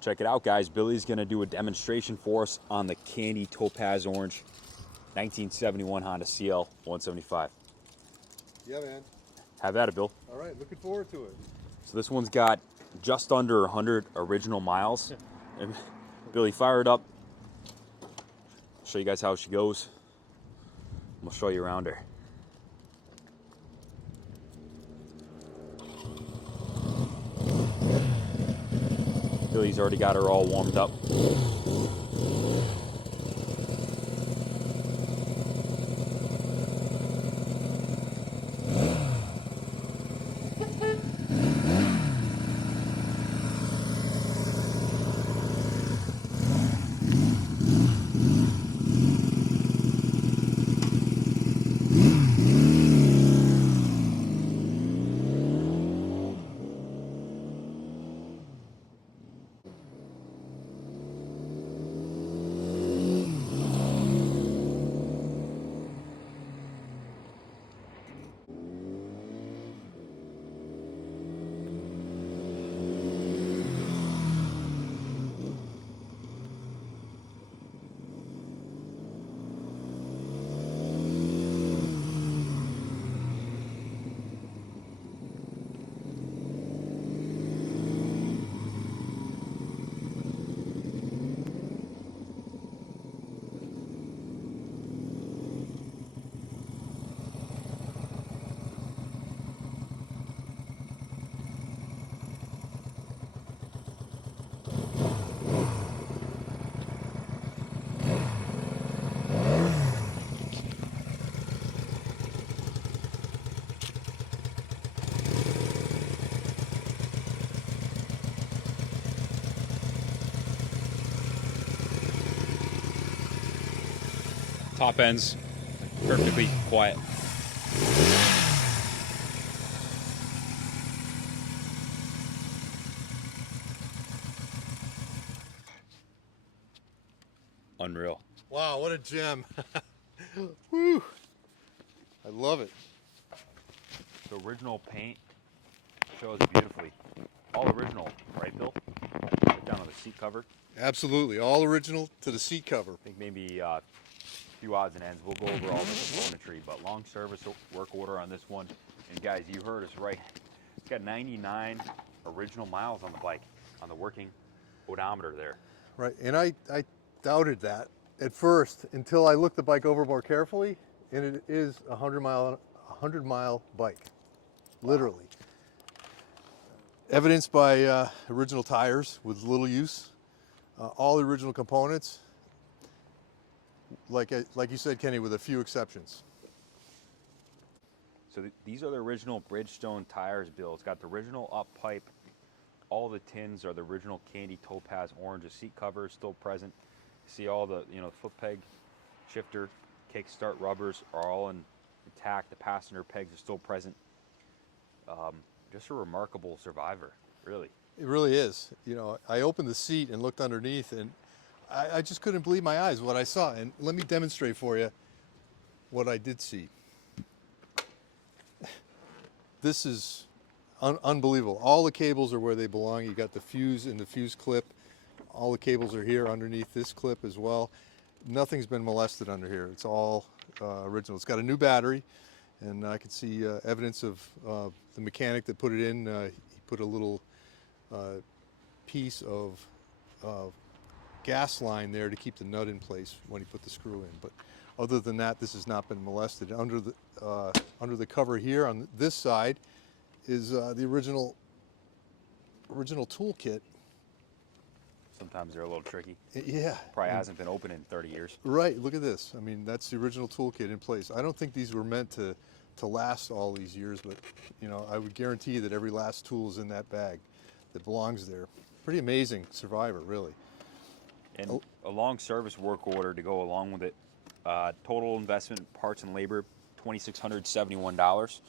Check it out, guys. Billy's going to do a demonstration for us on the Candy Topaz Orange 1971 Honda CL175. Yeah, man. Have at it, Bill. All right, looking forward to it. So this one's got just under 100 original miles. And Billy, fire it up. Show you guys how she goes. We'll show you around her. Billy's already got her all warmed up. Top end's perfectly quiet. Unreal. Wow, what a gem. Woo. I love it. The original paint shows beautifully. All original, right, Bill? Down on the seat cover. Absolutely, all original to the seat cover. I think maybe a few odds and ends. We'll go over all the componentry, but long service work order on this one. And guys, you heard us right. It's got 99 original miles on the bike, on the working odometer there. Right, and I doubted that at first until I looked the bike over more carefully, and it is a 100-mile bike, literally. Evidenced by original tires with little use, all the original components, like you said, Kenny, with a few exceptions. So these are the original Bridgestone tires, Bill. It's got the original up pipe. All the tins are the original Candy Topaz Orange. The seat cover is still present. See all the, foot peg, shifter, kickstart rubbers are all intact. The passenger pegs are still present. Just a remarkable survivor, really. It really is. I opened the seat and looked underneath, and I just couldn't believe my eyes what I saw. And let me demonstrate for you what I did see. This is unbelievable. All the cables are where they belong. You got the fuse in the fuse clip. All the cables are here underneath this clip as well. Nothing's been molested under here. It's all original. It's got a new battery, and I could see evidence of the mechanic that put it in. He put a little piece of gas line there to keep the nut in place when he put the screw in. But other than that, this has not been molested. Under the cover here on this side is the original toolkit. Sometimes they're a little tricky. Yeah. Probably hasn't been open in 30 years. Right, look at this. I mean, that's the original toolkit in place. I don't think these were meant to last all these years, but I would guarantee you that every last tool is in that bag that belongs there. Pretty amazing survivor, really. And a long service work order to go along with it. Total investment, parts and labor, $2,671.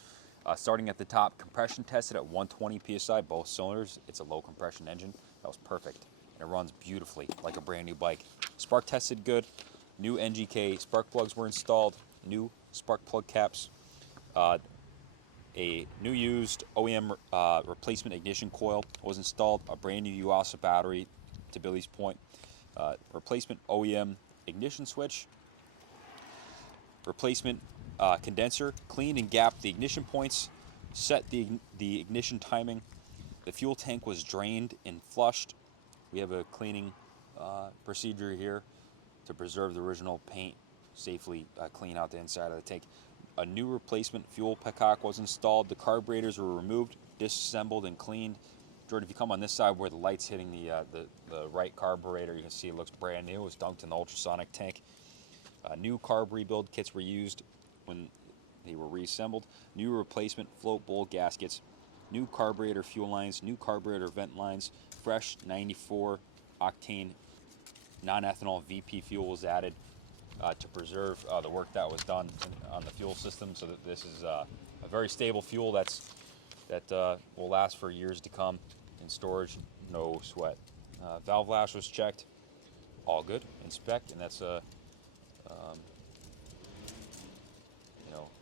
Starting at the top, compression tested at 120 PSI, both cylinders. It's a low compression engine. That was perfect. And it runs beautifully, like a brand new bike. Spark tested good. New NGK spark plugs were installed. New spark plug caps. A new used OEM replacement ignition coil was installed. A brand new UASA battery. to Billy's point. Replacement OEM ignition switch. Replacement condenser, cleaned and gapped the ignition points, set the ignition timing. The fuel tank was drained and flushed. We have a cleaning procedure here to preserve the original paint, safely clean out the inside of the tank. A new replacement fuel petcock was installed. The carburetors were removed, disassembled, and cleaned. Jordan, if you come on this side where the light's hitting the right carburetor, you can see it looks brand new. It was dunked in the ultrasonic tank. New carb rebuild kits were used when they were reassembled. New replacement float bowl gaskets. New carburetor fuel lines. New carburetor vent lines. Fresh 94 octane non-ethanol VP fuel was added to preserve the work that was done on the fuel system, so that this is a very stable fuel that will last for years to come in storage. No sweat. Valve lash was checked. All good. Inspect, and that's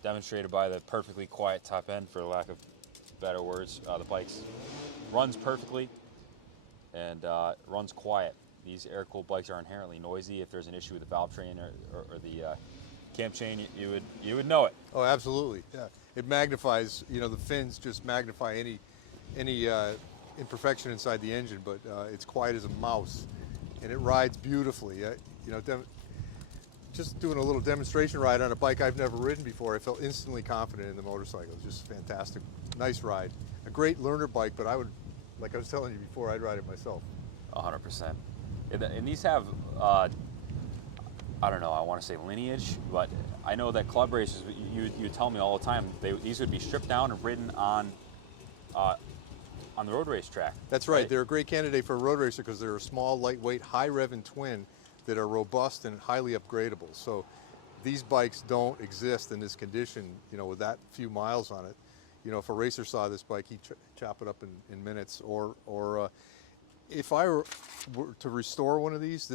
demonstrated by the perfectly quiet top end, for lack of better words. The bike runs perfectly and runs quiet. These air-cooled bikes are inherently noisy. If there's an issue with the valve train or the cam chain, you would know it. Oh, absolutely. Yeah, it magnifies. The fins just magnify any imperfection inside the engine, but it's quiet as a mouse, and it rides beautifully. Just doing a little demonstration ride on a bike I've never ridden before, I felt instantly confident in the motorcycle. It was just fantastic, nice ride, a great learner bike. But like I was telling you before, I'd ride it myself. 100%. And these have, I don't know, I want to say lineage, but I know that club races, you tell me all the time, these would be stripped down and ridden on the road race track. That's right. They're a great candidate for a road racer because they're a small, lightweight, high-revving twin that are robust and highly upgradable. So these bikes don't exist in this condition, with that few miles on it. If a racer saw this bike, he'd chop it up in minutes. Or if I were to restore one of these,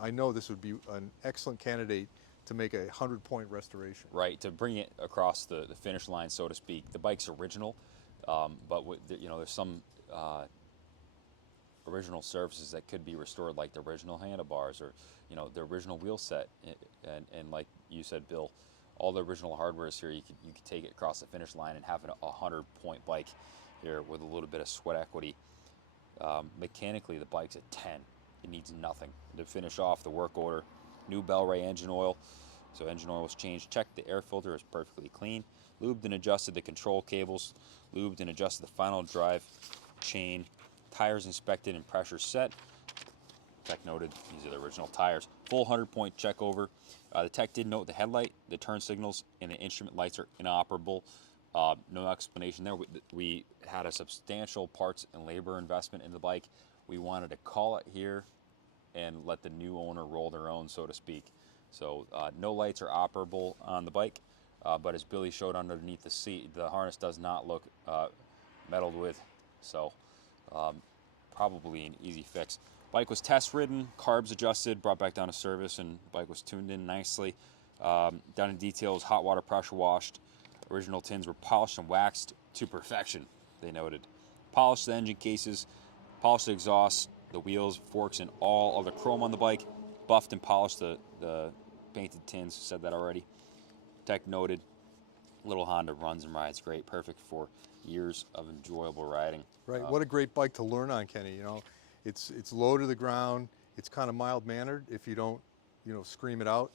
I know this would be an excellent candidate to make a 100-point restoration. Right, to bring it across the finish line, so to speak. The bike's original, but there's some original surfaces that could be restored, like the original handlebars or the original wheel set, and like you said, Bill, all the original hardware is here. You could take it across the finish line and have a 100-point bike here with a little bit of sweat equity. Mechanically, the bike's a 10. It needs nothing. To finish off the work order, new Bel-Ray engine oil. So engine oil was changed. Checked the air filter is perfectly clean. Lubed and adjusted the control cables. Lubed and adjusted the final drive chain. Tires inspected and pressure set. Tech noted these are the original tires. Full 100-point check over. The tech did note the headlight, the turn signals, and the instrument lights are inoperable. No explanation there. We had a substantial parts and labor investment in the bike. We wanted to call it here and let the new owner roll their own, so to speak. So no lights are operable on the bike, but as Billy showed underneath the seat, the harness does not look meddled with. So probably an easy fix. Bike was test ridden, carbs adjusted, brought back down to service, and bike was tuned in nicely. Down in details, hot water pressure washed. Original tins were polished and waxed to perfection, they noted. Polished the engine cases, polished the exhaust, the wheels, forks, and all of the chrome on the bike. Buffed and polished the painted tins, said that already. Tech noted, little Honda runs and rides great, perfect for years of enjoyable riding. Right, what a great bike to learn on, Kenny. It's low to the ground, it's kind of mild-mannered if you don't, scream it out.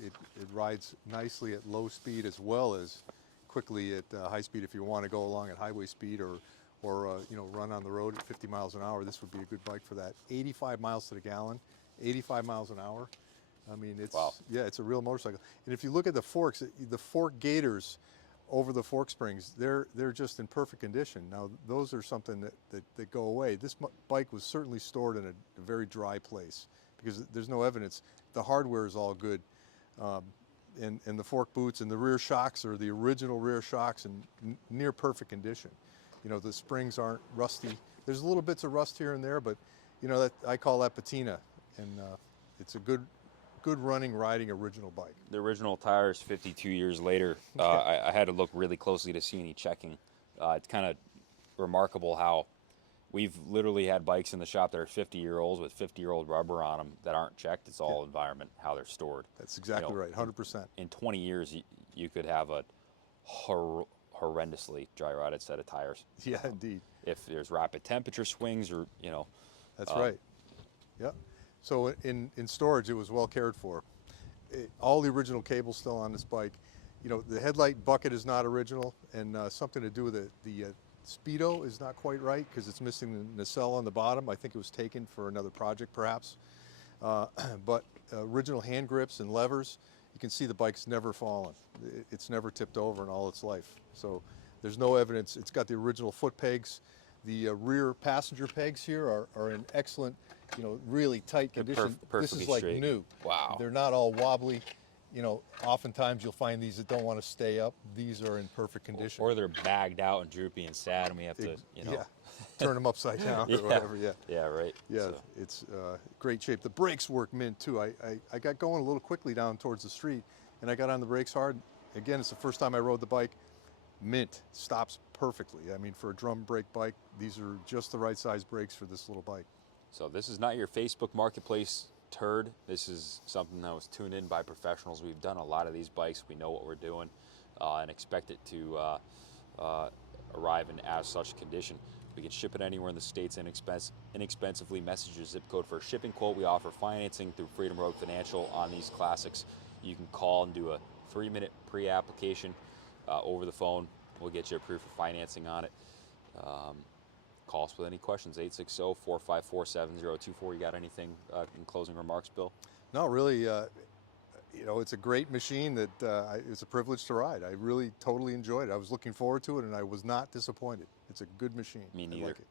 It rides nicely at low speed as well as quickly at high speed. If you want to go along at highway speed or run on the road at 50 miles an hour, this would be a good bike for that. 85 miles to the gallon, 85 miles an hour. I mean, it's a real motorcycle. And if you look at the forks, the fork gaiters over the fork springs, they're just in perfect condition. Now, those are something that go away. This bike was certainly stored in a very dry place because there's no evidence. The hardware is all good. And the fork boots and the rear shocks are the original rear shocks in near perfect condition. The springs aren't rusty. There's little bits of rust here and there, but that I call that patina, and it's a good running, riding original bike. The original tires 52 years later. I had to look really closely to see any checking. It's kind of remarkable how We've literally had bikes in the shop that are 50-year-olds with 50-year-old rubber on them that aren't checked. It's all environment, how they're stored. That's exactly right, 100%. In 20 years, you could have a horrendously dry rotted set of tires. Yeah, indeed. If there's rapid temperature swings, or That's right. Yeah. So in storage, it was well cared for. All the original cables still on this bike. The headlight bucket is not original, and something to do with the speedo is not quite right because it's missing the nacelle on the bottom. I think it was taken for another project, perhaps. But original hand grips and levers, you can see the bike's never fallen. It's never tipped over in all its life. So there's no evidence. It's got the original foot pegs. The rear passenger pegs here are in excellent, really tight condition. This is like straight. new. Wow. They're not all wobbly. Oftentimes you'll find these that don't want to stay up. These are in perfect condition. Or they're bagged out and droopy and sad, and we have to, Yeah, turn them upside down Yeah. or whatever. Yeah. Yeah, right. Yeah, So, it's great shape. The brakes work mint too. I got going a little quickly down towards the street, and I got on the brakes hard. Again, it's the first time I rode the bike. Mint, stops perfectly. I mean, for a drum brake bike, these are just the right size brakes for this little bike. so this is not your Facebook Marketplace turd. This is something that was tuned in by professionals. We've done a lot of these bikes. We know what we're doing, and expect it to arrive in as such condition. We can ship it anywhere in the States inexpensively. Message your zip code for a shipping quote. We offer financing through Freedom Road Financial on these classics. You can call and do a 3-minute pre-application over the phone. We'll get you approved for financing on it. Call us with any questions, 860-454-7024. You got anything in closing remarks, Bill? No, really, it's a great machine that it's a privilege to ride. I really totally enjoyed it. I was looking forward to it, and I was not disappointed. It's a good machine. Me neither. I like it.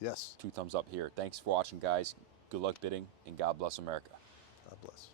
Yes. 2 thumbs up here. Thanks for watching, guys. Good luck bidding, and God bless America. God bless.